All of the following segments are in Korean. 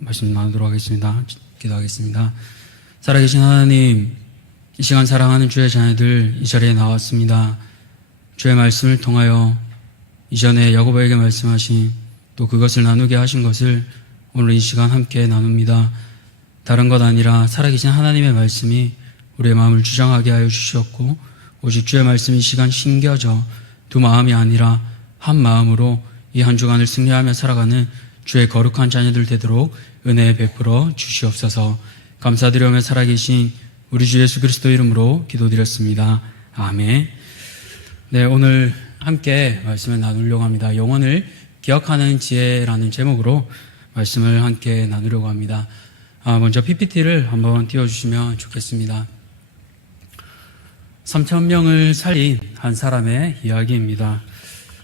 말씀 나누도록 하겠습니다. 기도하겠습니다. 살아계신 하나님, 이 시간 사랑하는 주의 자녀들 이 자리에 나왔습니다. 주의 말씀을 통하여 이전에 야고보에게 말씀하신 또 그것을 나누게 하신 것을 오늘 이 시간 함께 나눕니다. 다른 것 아니라 살아계신 하나님의 말씀이 우리의 마음을 주장하게 하여 주시었고, 오직 주의 말씀이 이 시간 심겨져 두 마음이 아니라 한 마음으로 이 한 주간을 승리하며 살아가는 주의 거룩한 자녀들 되도록 은혜 베풀어 주시옵소서. 감사드리며 살아계신 우리 주 예수 그리스도 이름으로 기도드렸습니다. 아멘. 네, 오늘 함께 말씀을 나누려고 합니다. 영혼을 기억하는 지혜라는 제목으로 말씀을 함께 나누려고 합니다. 먼저 PPT를 한번 띄워주시면 좋겠습니다. 3,000명을 살린 한 사람의 이야기입니다.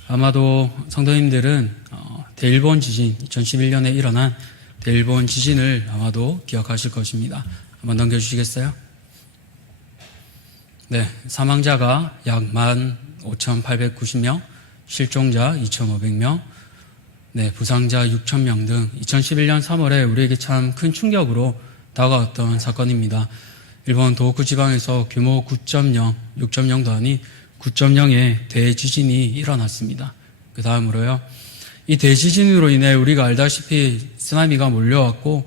아마도 성도님들은 대일본 지진, 2011년에 일어난 대일본 지진을 아마도 기억하실 것입니다. 한번 넘겨주시겠어요? 네, 사망자가 약 15,890명, 실종자 2,500명, 네, 부상자 6,000명 등 2011년 3월에 우리에게 참 큰 충격으로 다가왔던 사건입니다. 일본 도호쿠 지방에서 규모 9.0, 6.0도 아닌 9.0의 대지진이 일어났습니다. 그 다음으로요, 이 대지진으로 인해 우리가 알다시피 쓰나미가 몰려왔고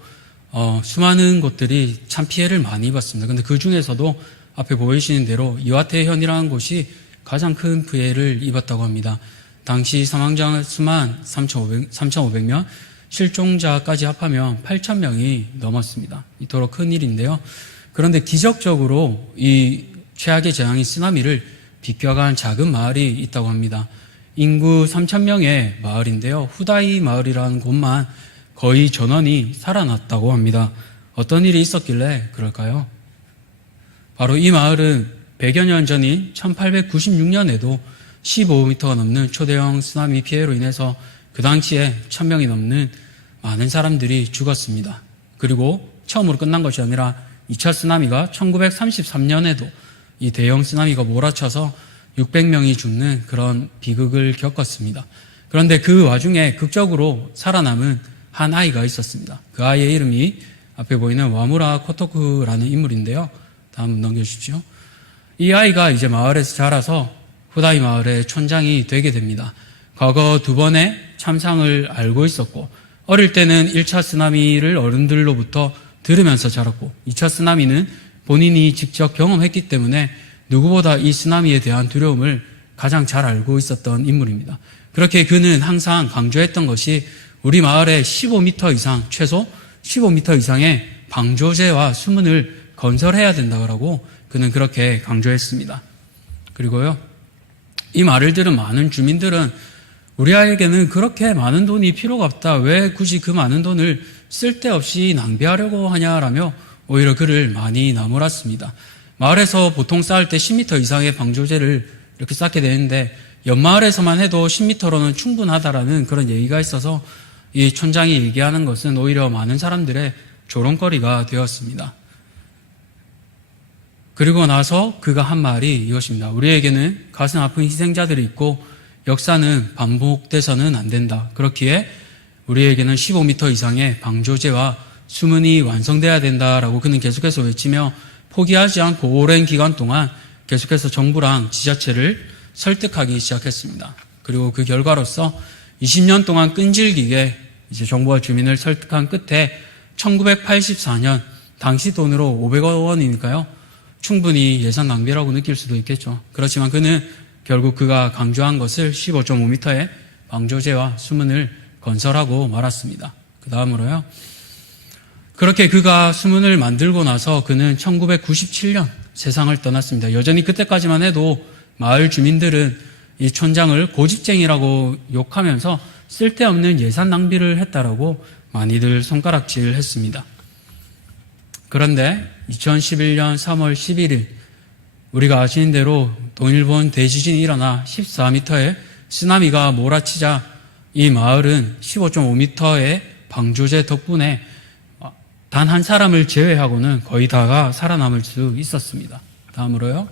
수많은 곳들이 참 피해를 많이 입었습니다. 그런데 그 중에서도 앞에 보이시는 대로 이와테현이라는 곳이 가장 큰 피해를 입었다고 합니다. 당시 사망자 수만 3,500명, 실종자까지 합하면 8,000명이 넘었습니다. 이토록 큰 일인데요. 그런데 기적적으로 이 최악의 재앙인 쓰나미를 비껴간 작은 마을이 있다고 합니다. 인구 3,000명의 마을인데요. 후다이 마을이라는 곳만 거의 전원이 살아났다고 합니다. 어떤 일이 있었길래 그럴까요? 바로 이 마을은 100여 년 전인 1896년에도 15m가 넘는 초대형 쓰나미 피해로 인해서 그 당시에 1,000명이 넘는 많은 사람들이 죽었습니다. 그리고 처음으로 끝난 것이 아니라 2차 쓰나미가 1933년에도 이 대형 쓰나미가 몰아쳐서 600명이 죽는 그런 비극을 겪었습니다. 그런데 그 와중에 극적으로 살아남은 한 아이가 있었습니다. 그 아이의 이름이 앞에 보이는 와무라 코토쿠라는 인물인데요. 다음 넘겨주십시오. 이 아이가 이제 마을에서 자라서 후다이 마을의 촌장이 되게 됩니다. 과거 2번의 참상을 알고 있었고, 어릴 때는 1차 쓰나미를 어른들로부터 들으면서 자랐고, 2차 쓰나미는 본인이 직접 경험했기 때문에 누구보다 이 쓰나미에 대한 두려움을 가장 잘 알고 있었던 인물입니다. 그렇게 그는 항상 강조했던 것이 우리 마을에 15m 이상, 최소 15m 이상의 방조제와 수문을 건설해야 된다고 그는 그렇게 강조했습니다. 그리고요, 이 말을 들은 많은 주민들은 우리 아이에게는 그렇게 많은 돈이 필요가 없다. 왜 굳이 그 많은 돈을 쓸데없이 낭비하려고 하냐라며 오히려 그를 많이 나무랐습니다. 마을에서 보통 쌓을 때 10m 이상의 방조제를 이렇게 쌓게 되는데 옆마을에서만 해도 10m로는 충분하다라는 그런 얘기가 있어서 이 촌장이 얘기하는 것은 오히려 많은 사람들의 조롱거리가 되었습니다. 그리고 나서 그가 한 말이 이것입니다. 우리에게는 가슴 아픈 희생자들이 있고 역사는 반복돼서는 안 된다. 그렇기에 우리에게는 15m 이상의 방조제와 수문이 완성돼야 된다라고 그는 계속해서 외치며 포기하지 않고 오랜 기간 동안 계속해서 정부랑 지자체를 설득하기 시작했습니다. 그리고 그 결과로서 20년 동안 끈질기게 이제 정부와 주민을 설득한 끝에 1984년 당시 돈으로 500억 원이니까요. 충분히 예산 낭비라고 느낄 수도 있겠죠. 그렇지만 그는 결국 그가 강조한 것을 15.5m의 방조제와 수문을 건설하고 말았습니다. 그 다음으로요, 그렇게 그가 수문을 만들고 나서 그는 1997년 세상을 떠났습니다. 여전히 그때까지만 해도 마을 주민들은 이 촌장을 고집쟁이라고 욕하면서 쓸데없는 예산 낭비를 했다라고 많이들 손가락질 했습니다. 그런데 2011년 3월 11일 우리가 아시는 대로 동일본 대지진이 일어나 14m의 쓰나미가 몰아치자 이 마을은 15.5m의 방조제 덕분에 단 한 사람을 제외하고는 거의 다가 살아남을 수 있었습니다. 다음으로요,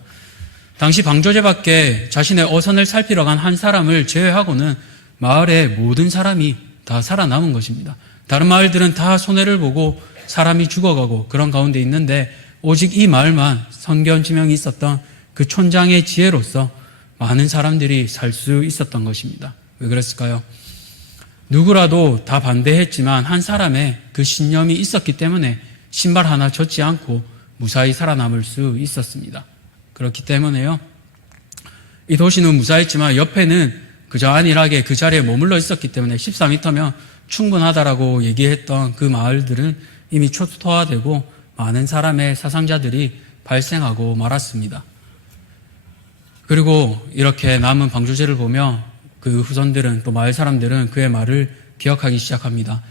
당시 방조제 밖에 자신의 어선을 살피러 간 한 사람을 제외하고는 마을의 모든 사람이 다 살아남은 것입니다. 다른 마을들은 다 손해를 보고 사람이 죽어가고 그런 가운데 있는데 오직 이 마을만 성견 지명이 있었던 그 촌장의 지혜로서 많은 사람들이 살 수 있었던 것입니다. 왜 그랬을까요? 누구라도 다 반대했지만 한 사람의 그 신념이 있었기 때문에 신발 하나 젖지 않고 무사히 살아남을 수 있었습니다. 그렇기 때문에요, 이 도시는 무사했지만 옆에는 그저 안일하게 그 자리에 머물러 있었기 때문에 14m면 충분하다라고 얘기했던 그 마을들은 이미 초토화되고 많은 사람의 사상자들이 발생하고 말았습니다. 그리고 이렇게 남은 방조제를 보며 그 후손들은, 또 마을 사람들은 그의 말을 기억하기 시작합니다.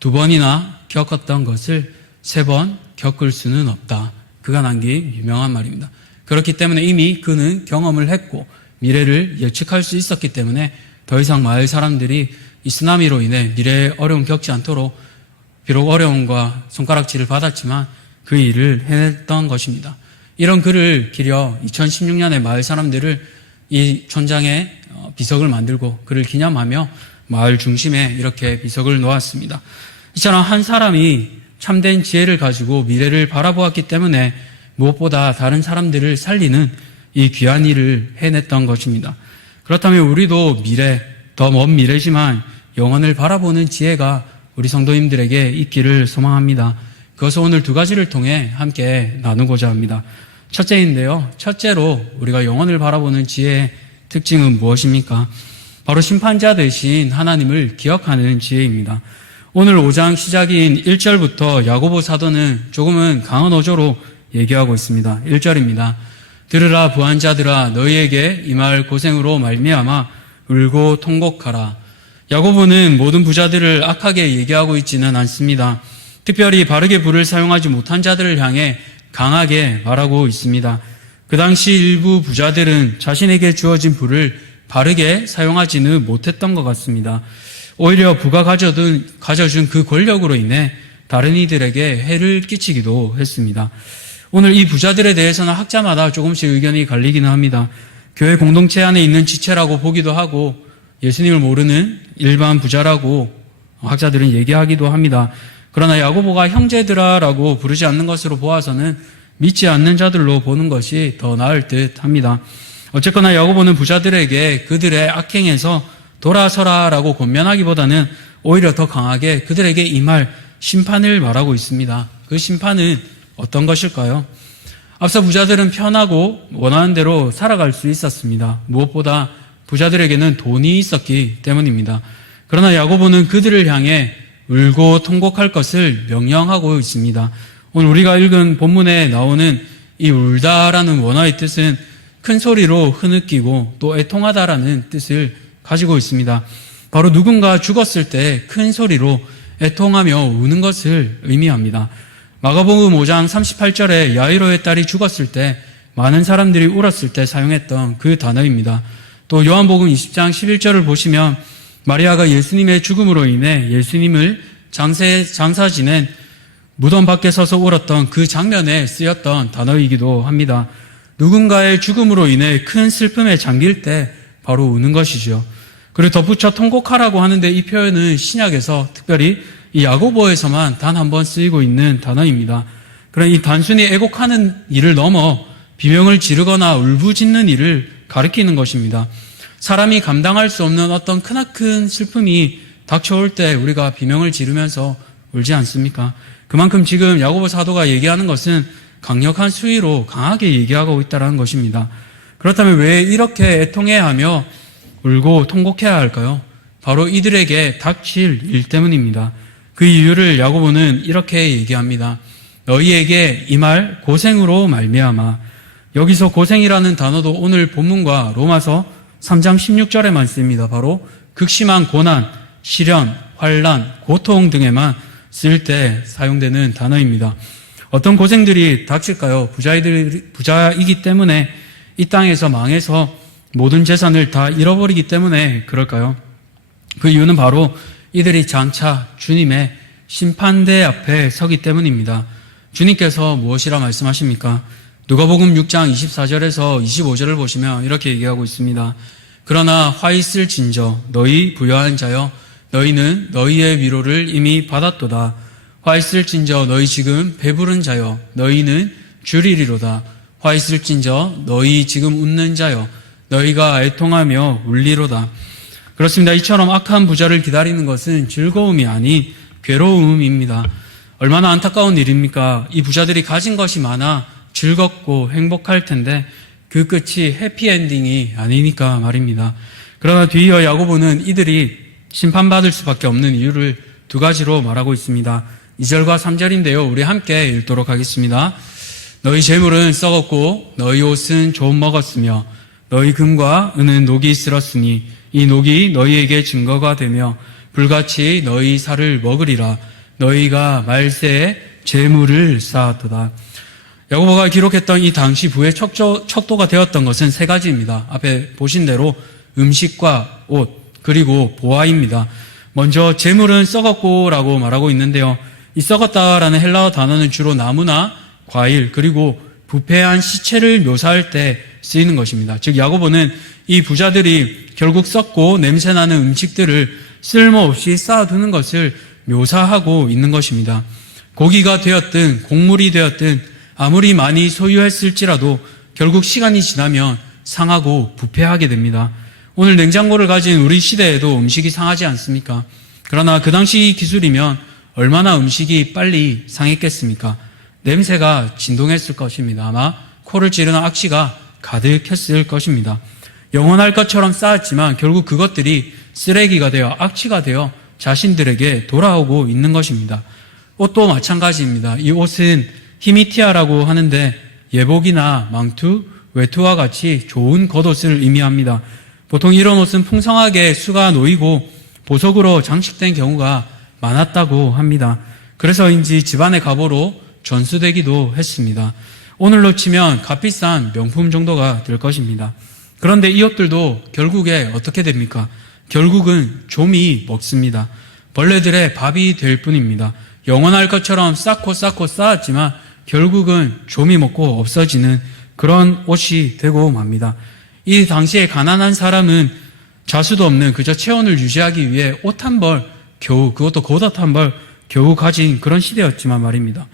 2번이나 겪었던 것을 3번 겪을 수는 없다. 그가 남긴 유명한 말입니다. 그렇기 때문에 이미 그는 경험을 했고 미래를 예측할 수 있었기 때문에 더 이상 마을 사람들이 이 쓰나미로 인해 미래에 어려움 겪지 않도록 비록 어려움과 손가락질을 받았지만 그 일을 해냈던 것입니다. 이런 글을 기려 2016년에 마을 사람들을 이 촌장의 비석을 만들고 그를 기념하며 마을 중심에 이렇게 비석을 놓았습니다. 이처럼 한 사람이 참된 지혜를 가지고 미래를 바라보았기 때문에 무엇보다 다른 사람들을 살리는 이 귀한 일을 해냈던 것입니다. 그렇다면 우리도 미래, 더 먼 미래지만 영혼을 바라보는 지혜가 우리 성도님들에게 있기를 소망합니다. 그것을 오늘 2가지를 통해 함께 나누고자 합니다. 첫째인데요, 첫째로 우리가 영혼을 바라보는 지혜의 특징은 무엇입니까? 바로 심판자 되신 하나님을 기억하는 지혜입니다. 오늘 5장 시작인 1절부터 야고보 사도는 조금은 강한 어조로 얘기하고 있습니다. 1절입니다. 들으라 부한 자들아, 너희에게 임할 고생으로 말미암아 울고 통곡하라. 야고보는 모든 부자들을 악하게 얘기하고 있지는 않습니다. 특별히 바르게 불을 사용하지 못한 자들을 향해 강하게 말하고 있습니다. 그 당시 일부 부자들은 자신에게 주어진 불을 바르게 사용하지는 못했던 것 같습니다. 오히려 부가 가져준 그 권력으로 인해 다른 이들에게 해를 끼치기도 했습니다. 오늘 이 부자들에 대해서는 학자마다 조금씩 의견이 갈리기는 합니다. 교회 공동체 안에 있는 지체라고 보기도 하고 예수님을 모르는 일반 부자라고 학자들은 얘기하기도 합니다. 그러나 야고보가 형제들아라고 부르지 않는 것으로 보아서는 믿지 않는 자들로 보는 것이 더 나을 듯 합니다. 어쨌거나 야고보는 부자들에게 그들의 악행에서 돌아서라라고 권면하기보다는 오히려 더 강하게 그들에게 임할 심판을 말하고 있습니다. 그 심판은 어떤 것일까요? 앞서 부자들은 편하고 원하는 대로 살아갈 수 있었습니다. 무엇보다 부자들에게는 돈이 있었기 때문입니다. 그러나 야고보는 그들을 향해 울고 통곡할 것을 명령하고 있습니다. 오늘 우리가 읽은 본문에 나오는 이 울다라는 원어의 뜻은 큰 소리로 흐느끼고 또 애통하다라는 뜻을 가지고 있습니다. 바로 누군가 죽었을 때 큰 소리로 애통하며 우는 것을 의미합니다. 마가복음 5장 38절에 야이로의 딸이 죽었을 때 많은 사람들이 울었을 때 사용했던 그 단어입니다. 또 요한복음 20장 11절을 보시면 마리아가 예수님의 죽음으로 인해 예수님을 장사 지낸 무덤 밖에 서서 울었던 그 장면에 쓰였던 단어이기도 합니다. 누군가의 죽음으로 인해 큰 슬픔에 잠길 때 바로 우는 것이죠. 그리고 덧붙여 통곡하라고 하는데 이 표현은 신약에서 특별히 이 야고보에서만 단 한 번 쓰이고 있는 단어입니다. 그러나 이 단순히 애곡하는 일을 넘어 비명을 지르거나 울부짖는 일을 가리키는 것입니다. 사람이 감당할 수 없는 어떤 크나큰 슬픔이 닥쳐올 때 우리가 비명을 지르면서 울지 않습니까? 그만큼 지금 야고보 사도가 얘기하는 것은 강력한 수위로 강하게 얘기하고 있다는 것입니다. 그렇다면 왜 이렇게 애통해야 하며 울고 통곡해야 할까요? 바로 이들에게 닥칠 일 때문입니다. 그 이유를 야고보는 이렇게 얘기합니다. 너희에게 임할 고생으로 말미암아. 여기서 고생이라는 단어도 오늘 본문과 로마서 3장 16절에만 쓰입니다. 바로 극심한 고난, 시련, 환난, 고통 등에만 쓸 때 사용되는 단어입니다. 어떤 고생들이 닥칠까요? 부자이기 때문에 이 땅에서 망해서 모든 재산을 다 잃어버리기 때문에 그럴까요? 그 이유는 바로 이들이 장차 주님의 심판대 앞에 서기 때문입니다. 주님께서 무엇이라 말씀하십니까? 누가복음 6장 24절에서 25절을 보시면 이렇게 얘기하고 있습니다. 그러나 화 있을진저 너희 부요한 자여 너희는 너희의 위로를 이미 받았도다. 화 있을진저 너희 지금 배부른 자여 너희는 줄이리로다. 화 있을진저 너희 지금 웃는 자여 너희가 애통하며 울리로다. 그렇습니다. 이처럼 악한 부자를 기다리는 것은 즐거움이 아닌 괴로움입니다. 얼마나 안타까운 일입니까? 이 부자들이 가진 것이 많아 즐겁고 행복할 텐데 그 끝이 해피엔딩이 아니니까 말입니다. 그러나 뒤이어 야고보는 이들이 심판받을 수밖에 없는 이유를 두 가지로 말하고 있습니다. 2절과 3절인데요. 우리 함께 읽도록 하겠습니다. 너희 재물은 썩었고 너희 옷은 좀 먹었으며 너희 금과 은은 녹이 쓸었으니 이 녹이 너희에게 증거가 되며 불같이 너희 살을 먹으리라. 너희가 말세에 재물을 쌓았도다. 야고보가 기록했던 이 당시 부의 척도가 되었던 것은 세 가지입니다. 앞에 보신 대로 음식과 옷 그리고 보화입니다. 먼저 재물은 썩었고 라고 말하고 있는데요. 이 썩었다라는 헬라어 단어는 주로 나무나 과일 그리고 부패한 시체를 묘사할 때 쓰이는 것입니다. 즉 야고보는 이 부자들이 결국 썩고 냄새나는 음식들을 쓸모없이 쌓아두는 것을 묘사하고 있는 것입니다. 고기가 되었든 곡물이 되었든 아무리 많이 소유했을지라도 결국 시간이 지나면 상하고 부패하게 됩니다. 오늘 냉장고를 가진 우리 시대에도 음식이 상하지 않습니까? 그러나 그 당시 기술이면 얼마나 음식이 빨리 상했겠습니까? 냄새가 진동했을 것입니다. 아마 코를 찌르는 악취가 가득했을 것입니다. 영원할 것처럼 쌓았지만 결국 그것들이 쓰레기가 되어 악취가 되어 자신들에게 돌아오고 있는 것입니다. 옷도 마찬가지입니다. 이 옷은 히미티아라고 하는데 예복이나 망투, 외투와 같이 좋은 겉옷을 의미합니다. 보통 이런 옷은 풍성하게 수가 놓이고 보석으로 장식된 경우가 많았다고 합니다. 그래서인지 집안의 갑오로 전수되기도 했습니다. 오늘로 치면 값비싼 명품 정도가 될 것입니다. 그런데 이 옷들도 결국에 어떻게 됩니까? 결국은 좀이 먹습니다. 벌레들의 밥이 될 뿐입니다. 영원할 것처럼 쌓고 쌓았지만 결국은 좀이 먹고 없어지는 그런 옷이 되고 맙니다. 이 당시에 가난한 사람은 자수도 없는 그저 체온을 유지하기 위해 옷 한 벌 겨우, 그것도 겉옷 한 벌 겨우 가진 그런 시대였지만 말입니다.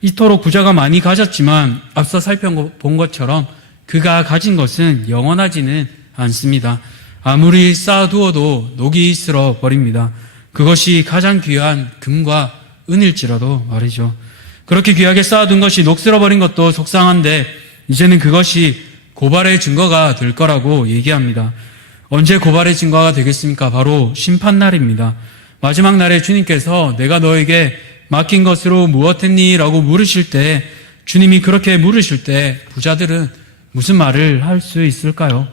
이토록 부자가 많이 가졌지만 앞서 살펴본 것처럼 그가 가진 것은 영원하지는 않습니다. 아무리 쌓아두어도 녹이 슬어 버립니다. 그것이 가장 귀한 금과 은일지라도 말이죠. 그렇게 귀하게 쌓아둔 것이 녹슬어 버린 것도 속상한데 이제는 그것이 고발의 증거가 될 거라고 얘기합니다. 언제 고발의 증거가 되겠습니까? 바로 심판날입니다. 마지막 날에 주님께서 내가 너에게 맡긴 것으로 무엇했니? 라고 물으실 때, 주님이 그렇게 물으실 때 부자들은 무슨 말을 할 수 있을까요?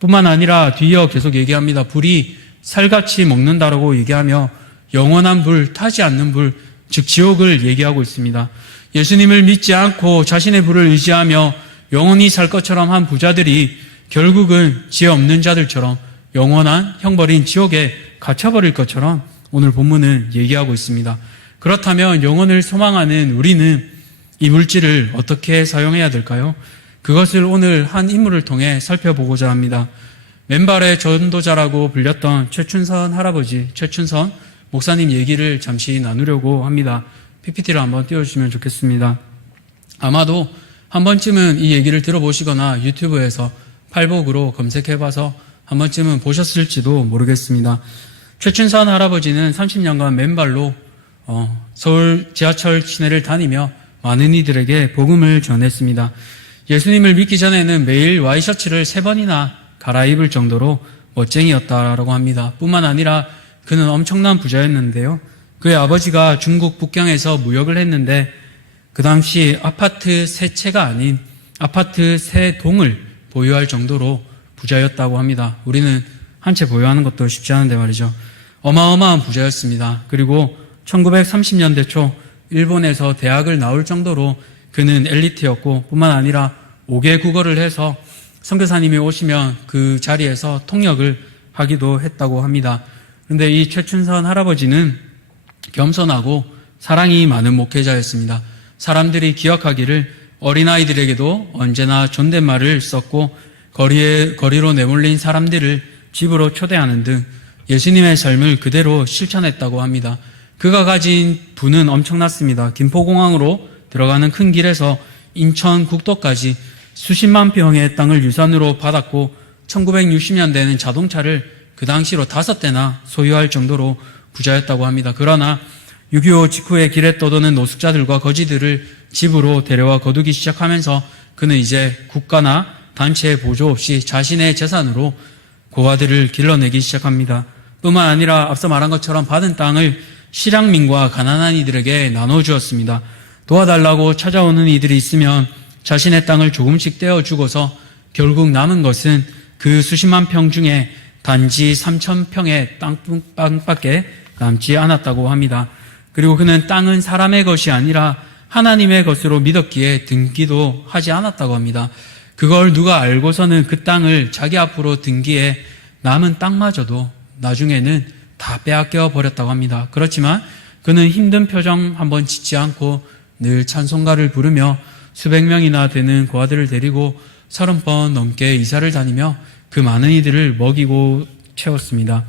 뿐만 아니라 뒤이어 계속 얘기합니다. 불이 살같이 먹는다라고 얘기하며 영원한 불, 타지 않는 불, 즉 지옥을 얘기하고 있습니다. 예수님을 믿지 않고 자신의 불을 의지하며 영원히 살 것처럼 한 부자들이 결국은 지혜 없는 자들처럼 영원한 형벌인 지옥에 갇혀버릴 것처럼 오늘 본문은 얘기하고 있습니다. 그렇다면 영혼을 소망하는 우리는 이 물질을 어떻게 사용해야 될까요? 그것을 오늘 한 인물을 통해 살펴보고자 합니다. 맨발의 전도자라고 불렸던 최춘선 할아버지, 최춘선 목사님 얘기를 잠시 나누려고 합니다. PPT를 한번 띄워주시면 좋겠습니다. 아마도 한 번쯤은 이 얘기를 들어보시거나 유튜브에서 팔복으로 검색해봐서 한 번쯤은 보셨을지도 모르겠습니다. 최춘선 할아버지는 30년간 맨발로 서울 지하철 시내를 다니며 많은 이들에게 복음을 전했습니다. 예수님을 믿기 전에는 매일 와이셔츠를 3번이나 갈아입을 정도로 멋쟁이였다라고 합니다. 뿐만 아니라 그는 엄청난 부자였는데요. 그의 아버지가 중국 북경에서 무역을 했는데 그 당시 아파트 3채가 아닌 아파트 3동을 보유할 정도로 부자였다고 합니다. 우리는 한 채 보유하는 것도 쉽지 않은데 말이죠. 어마어마한 부자였습니다. 그리고 1930년대 초 일본에서 대학을 나올 정도로 그는 엘리트였고 뿐만 아니라 5개 국어를 해서 선교사님이 오시면 그 자리에서 통역을 하기도 했다고 합니다. 그런데 이 최춘선 할아버지는 겸손하고 사랑이 많은 목회자였습니다. 사람들이 기억하기를 어린아이들에게도 언제나 존댓말을 썼고 거리로 내몰린 사람들을 집으로 초대하는 등 예수님의 삶을 그대로 실천했다고 합니다. 그가 가진 부는 엄청났습니다. 김포공항으로 들어가는 큰 길에서 인천 국도까지 수십만 평의 땅을 유산으로 받았고 1960년대에는 자동차를 그 당시로 5대나 소유할 정도로 부자였다고 합니다. 그러나 6.25 직후에 길에 떠도는 노숙자들과 거지들을 집으로 데려와 거두기 시작하면서 그는 이제 국가나 단체의 보조 없이 자신의 재산으로 고아들을 길러내기 시작합니다. 뿐만 아니라 앞서 말한 것처럼 받은 땅을 실향민과 가난한 이들에게 나눠주었습니다. 도와달라고 찾아오는 이들이 있으면 자신의 땅을 조금씩 떼어주고서 결국 남은 것은 그 수십만 평 중에 단지 3,000평의 땅밖에 남지 않았다고 합니다. 그리고 그는 땅은 사람의 것이 아니라 하나님의 것으로 믿었기에 등기도 하지 않았다고 합니다. 그걸 누가 알고서는 그 땅을 자기 앞으로 등기해 남은 땅마저도 나중에는 다 빼앗겨 버렸다고 합니다. 그렇지만 그는 힘든 표정 한번 짓지 않고 늘 찬송가를 부르며 수백 명이나 되는 고아들을 데리고 30번 넘게 이사를 다니며 그 많은 이들을 먹이고 채웠습니다.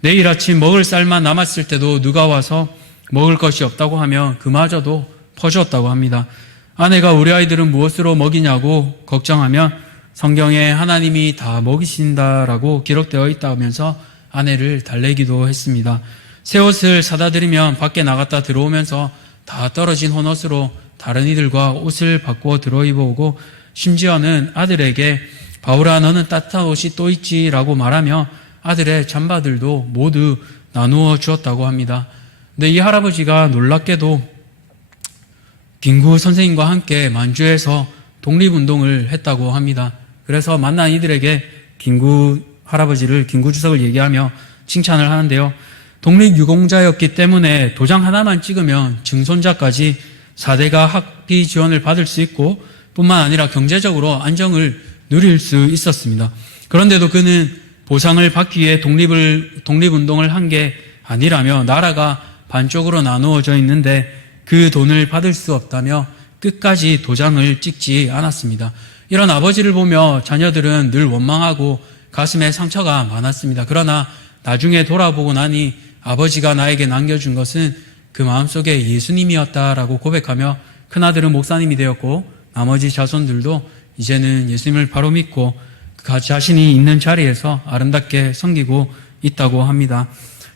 내일 아침 먹을 쌀만 남았을 때도 누가 와서 먹을 것이 없다고 하며 그마저도 퍼주었다고 합니다. 아내가 우리 아이들은 무엇으로 먹이냐고 걱정하면 성경에 하나님이 다 먹이신다라고 기록되어 있다면서 아내를 달래기도 했습니다. 새 옷을 사다 드리면 밖에 나갔다 들어오면서 다 떨어진 헌옷으로 다른 이들과 옷을 바꾸어 들어 입어오고 심지어는 아들에게 바울아 너는 따뜻한 옷이 또 있지라고 말하며 아들의 잠바들도 모두 나누어 주었다고 합니다. 근데 이 할아버지가 놀랍게도 김구 선생님과 함께 만주에서 독립운동을 했다고 합니다. 그래서 만난 이들에게 김구 할아버지를 김구 주석을 얘기하며 칭찬을 하는데요. 독립유공자였기 때문에 도장 하나만 찍으면 증손자까지 4대가 학비 지원을 받을 수 있고 뿐만 아니라 경제적으로 안정을 누릴 수 있었습니다. 그런데도 그는 보상을 받기 위해 독립운동을 한 게 아니라며 나라가 반쪽으로 나누어져 있는데 그 돈을 받을 수 없다며 끝까지 도장을 찍지 않았습니다. 이런 아버지를 보며 자녀들은 늘 원망하고 가슴에 상처가 많았습니다. 그러나 나중에 돌아보고 나니 아버지가 나에게 남겨준 것은 그 마음속에 예수님이었다라고 고백하며 큰아들은 목사님이 되었고 나머지 자손들도 이제는 예수님을 바로 믿고 그 자신이 있는 자리에서 아름답게 섬기고 있다고 합니다.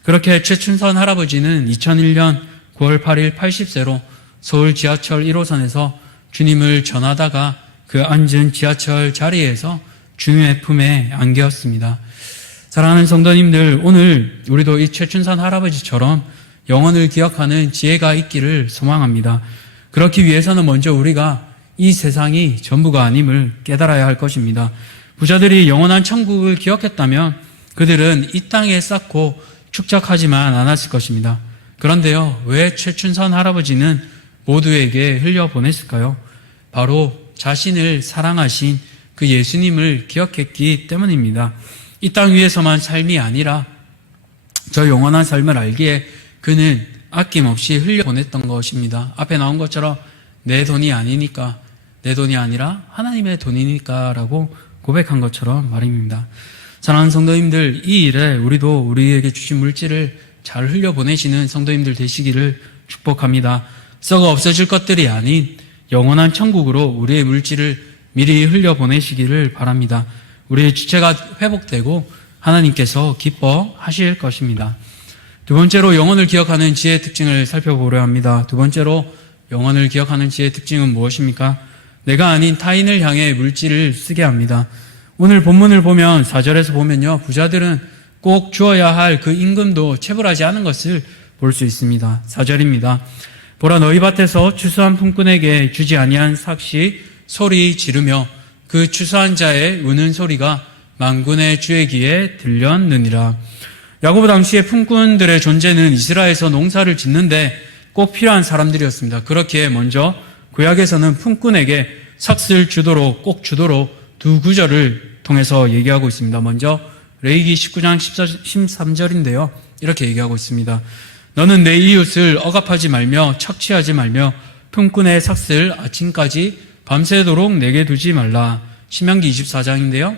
그렇게 최춘선 할아버지는 2001년 9월 8일 80세로 서울 지하철 1호선에서 주님을 전하다가 그 앉은 지하철 자리에서 주님의 품에 안겼습니다. 사랑하는 성도님들, 오늘 우리도 이 최춘선 할아버지처럼 영혼을 기억하는 지혜가 있기를 소망합니다. 그렇기 위해서는 먼저 우리가 이 세상이 전부가 아님을 깨달아야 할 것입니다. 부자들이 영원한 천국을 기억했다면 그들은 이 땅에 쌓고 축적하지만 않았을 것입니다. 그런데요, 왜 최춘선 할아버지는 모두에게 흘려보냈을까요? 바로 자신을 사랑하신 그 예수님을 기억했기 때문입니다. 이 땅 위에서만 삶이 아니라 저 영원한 삶을 알기에 그는 아낌없이 흘려보냈던 것입니다. 앞에 나온 것처럼 내 돈이 아니니까, 내 돈이 아니라 하나님의 돈이니까 라고 고백한 것처럼 말입니다. 사랑하는 성도님들, 이 일에 우리도 우리에게 주신 물질을 잘 흘려보내시는 성도님들 되시기를 축복합니다. 썩어 없어질 것들이 아닌 영원한 천국으로 우리의 물질을 미리 흘려보내시기를 바랍니다. 우리의 지체가 회복되고 하나님께서 기뻐하실 것입니다. 두 번째로 영혼을 기억하는 지혜의 특징을 살펴보려 합니다. 두 번째로 영혼을 기억하는 지혜의 특징은 무엇입니까? 내가 아닌 타인을 향해 물질을 쓰게 합니다. 오늘 본문을 보면 4절에서 보면요, 부자들은 꼭 주어야 할 그 임금도 체불하지 않은 것을 볼 수 있습니다. 4절입니다. 보라 너희 밭에서 추수한 품꾼에게 주지 아니한 삭시 소리 지르며 그 추수한 자의 우는 소리가 만군의 주의 귀에 들렸느니라. 야고보 당시의 품꾼들의 존재는 이스라엘에서 농사를 짓는데 꼭 필요한 사람들이었습니다. 그렇기에 먼저 구약에서는 품꾼에게 삭슬 주도록 꼭 주도록 두 구절을 통해서 얘기하고 있습니다. 먼저 레위기 19장 13절인데요. 이렇게 얘기하고 있습니다. 너는 내 이웃을 억압하지 말며 착취하지 말며 품꾼의 삭슬 아침까지 밤새도록 내게 두지 말라. 신명기 24장인데요.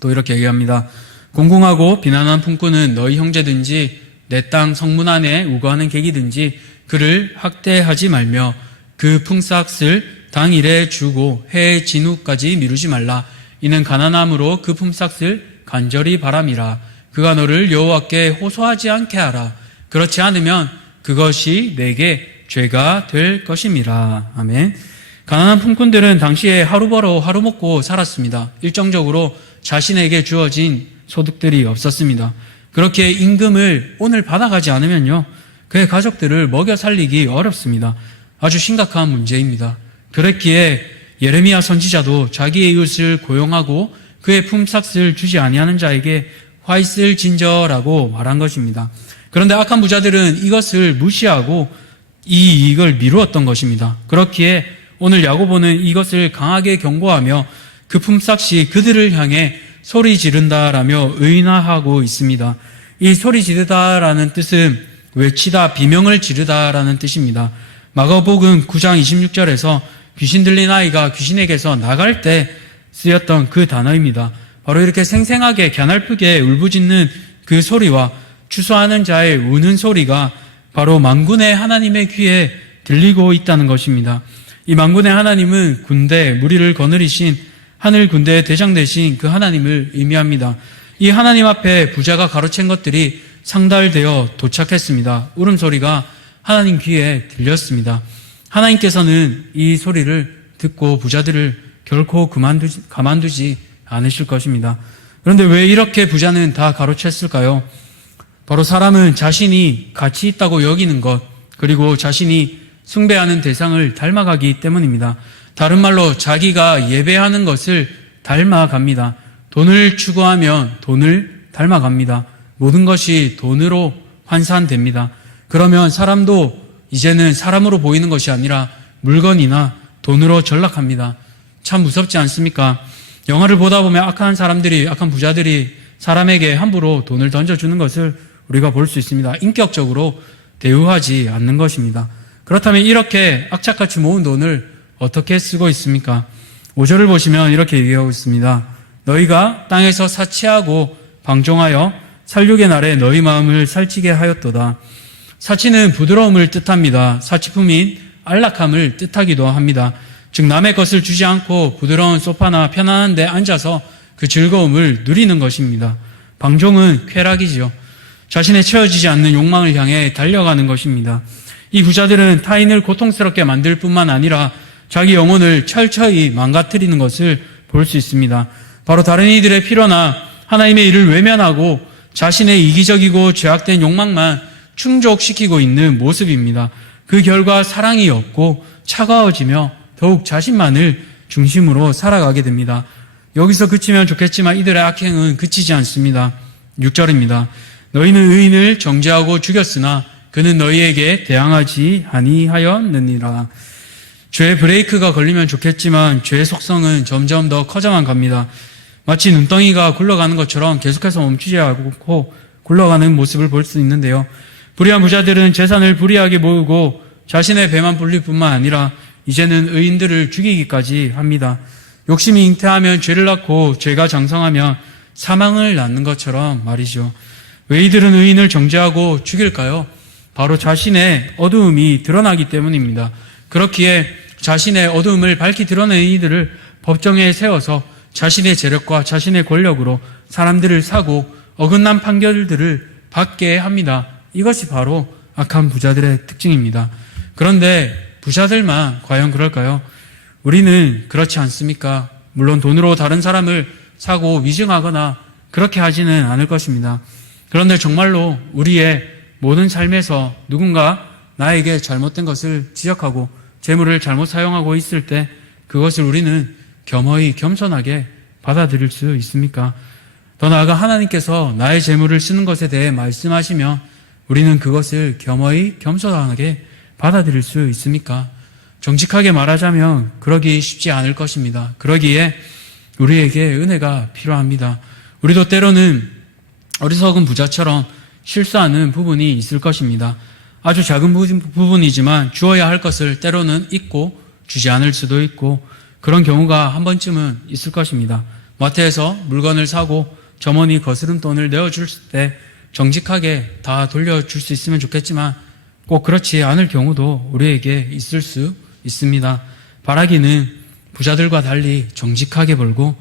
또 이렇게 얘기합니다. 공공하고 비난한 품꾼은 너희 형제든지 내 땅 성문 안에 우거하는 객이든지 그를 학대하지 말며 그 품삯을 당일에 주고 해 진후까지 미루지 말라. 이는 가난함으로 그 품삯을 간절히 바람이라. 그가 너를 여호와께 호소하지 않게 하라. 그렇지 않으면 그것이 내게 죄가 될 것임이라. 아멘. 가난한 품꾼들은 당시에 하루 벌어 하루 먹고 살았습니다. 일정적으로 자신에게 주어진 소득들이 없었습니다. 그렇게 임금을 오늘 받아가지 않으면요, 그의 가족들을 먹여 살리기 어렵습니다. 아주 심각한 문제입니다. 그랬기에 예레미야 선지자도 자기의 이웃을 고용하고 그의 품삯을 주지 아니하는 자에게 화 있을진저라고 말한 것입니다. 그런데 악한 부자들은 이것을 무시하고 이 이익을 미루었던 것입니다. 그렇기에 오늘 야고보는 이것을 강하게 경고하며 그 품삯이 그들을 향해 소리 지른다라며 의인화하고 있습니다. 이 소리 지르다라는 뜻은 외치다, 비명을 지르다라는 뜻입니다. 마가복음 9장 26절에서 귀신 들린 아이가 귀신에게서 나갈 때 쓰였던 그 단어입니다. 바로 이렇게 생생하게 갸냘프게 울부짖는 그 소리와 추수하는 자의 우는 소리가 바로 만군의 하나님의 귀에 들리고 있다는 것입니다. 이 만군의 하나님은 군대, 무리를 거느리신 하늘 군대의 대장 되신 그 하나님을 의미합니다. 이 하나님 앞에 부자가 가로챈 것들이 상달되어 도착했습니다. 울음소리가 하나님 귀에 들렸습니다. 하나님께서는 이 소리를 듣고 부자들을 결코 가만두지 않으실 것입니다. 그런데 왜 이렇게 부자는 다 가로챘을까요? 바로 사람은 자신이 가치 있다고 여기는 것, 그리고 자신이 숭배하는 대상을 닮아가기 때문입니다. 다른 말로 자기가 예배하는 것을 닮아갑니다. 돈을 추구하면 돈을 닮아갑니다. 모든 것이 돈으로 환산됩니다. 그러면 사람도 이제는 사람으로 보이는 것이 아니라 물건이나 돈으로 전락합니다. 참 무섭지 않습니까? 영화를 보다 보면 악한 부자들이 사람에게 함부로 돈을 던져주는 것을 우리가 볼 수 있습니다. 인격적으로 대우하지 않는 것입니다. 그렇다면 이렇게 악착같이 모은 돈을 어떻게 쓰고 있습니까? 5절을 보시면 이렇게 얘기하고 있습니다. 너희가 땅에서 사치하고 방종하여 살육의 날에 너희 마음을 살찌게 하였도다. 사치는 부드러움을 뜻합니다. 사치품인 안락함을 뜻하기도 합니다. 즉 남의 것을 주지 않고 부드러운 소파나 편안한 데 앉아서 그 즐거움을 누리는 것입니다. 방종은 쾌락이지요. 자신의 채워지지 않는 욕망을 향해 달려가는 것입니다. 이 부자들은 타인을 고통스럽게 만들 뿐만 아니라 자기 영혼을 철저히 망가뜨리는 것을 볼 수 있습니다. 바로 다른 이들의 필요나 하나님의 일을 외면하고 자신의 이기적이고 죄악된 욕망만 충족시키고 있는 모습입니다. 그 결과 사랑이 없고 차가워지며 더욱 자신만을 중심으로 살아가게 됩니다. 여기서 그치면 좋겠지만 이들의 악행은 그치지 않습니다. 6절입니다. 너희는 의인을 정죄하고 죽였으나 그는 너희에게 대항하지 아니하였느니라. 죄의 브레이크가 걸리면 좋겠지만 죄의 속성은 점점 더 커져만 갑니다. 마치 눈덩이가 굴러가는 것처럼 계속해서 멈추지 않고 굴러가는 모습을 볼 수 있는데요. 불의한 부자들은 재산을 불의하게 모으고 자신의 배만 불릴 뿐만 아니라 이제는 의인들을 죽이기까지 합니다. 욕심이 잉태하면 죄를 낳고 죄가 장성하면 사망을 낳는 것처럼 말이죠. 왜 이들은 의인을 정죄하고 죽일까요? 바로 자신의 어두움이 드러나기 때문입니다. 그렇기에 자신의 어두움을 밝히 드러낸 이들을 법정에 세워서 자신의 재력과 자신의 권력으로 사람들을 사고 어긋난 판결들을 받게 합니다. 이것이 바로 악한 부자들의 특징입니다. 그런데 부자들만 과연 그럴까요? 우리는 그렇지 않습니까? 물론 돈으로 다른 사람을 사고 위증하거나 그렇게 하지는 않을 것입니다. 그런데 정말로 우리의 모든 삶에서 누군가 나에게 잘못된 것을 지적하고 재물을 잘못 사용하고 있을 때 그것을 우리는 겸허히 겸손하게 받아들일 수 있습니까? 더 나아가 하나님께서 나의 재물을 쓰는 것에 대해 말씀하시면 우리는 그것을 겸허히 겸손하게 받아들일 수 있습니까? 정직하게 말하자면 그러기 쉽지 않을 것입니다. 그러기에 우리에게 은혜가 필요합니다. 우리도 때로는 어리석은 부자처럼 실수하는 부분이 있을 것입니다. 아주 작은 부분이지만 주어야 할 것을 때로는 잊고 주지 않을 수도 있고 그런 경우가 한 번쯤은 있을 것입니다. 마트에서 물건을 사고 점원이 거스름 돈을 내어줄 때 정직하게 다 돌려줄 수 있으면 좋겠지만 꼭 그렇지 않을 경우도 우리에게 있을 수 있습니다. 바라기는 부자들과 달리 정직하게 벌고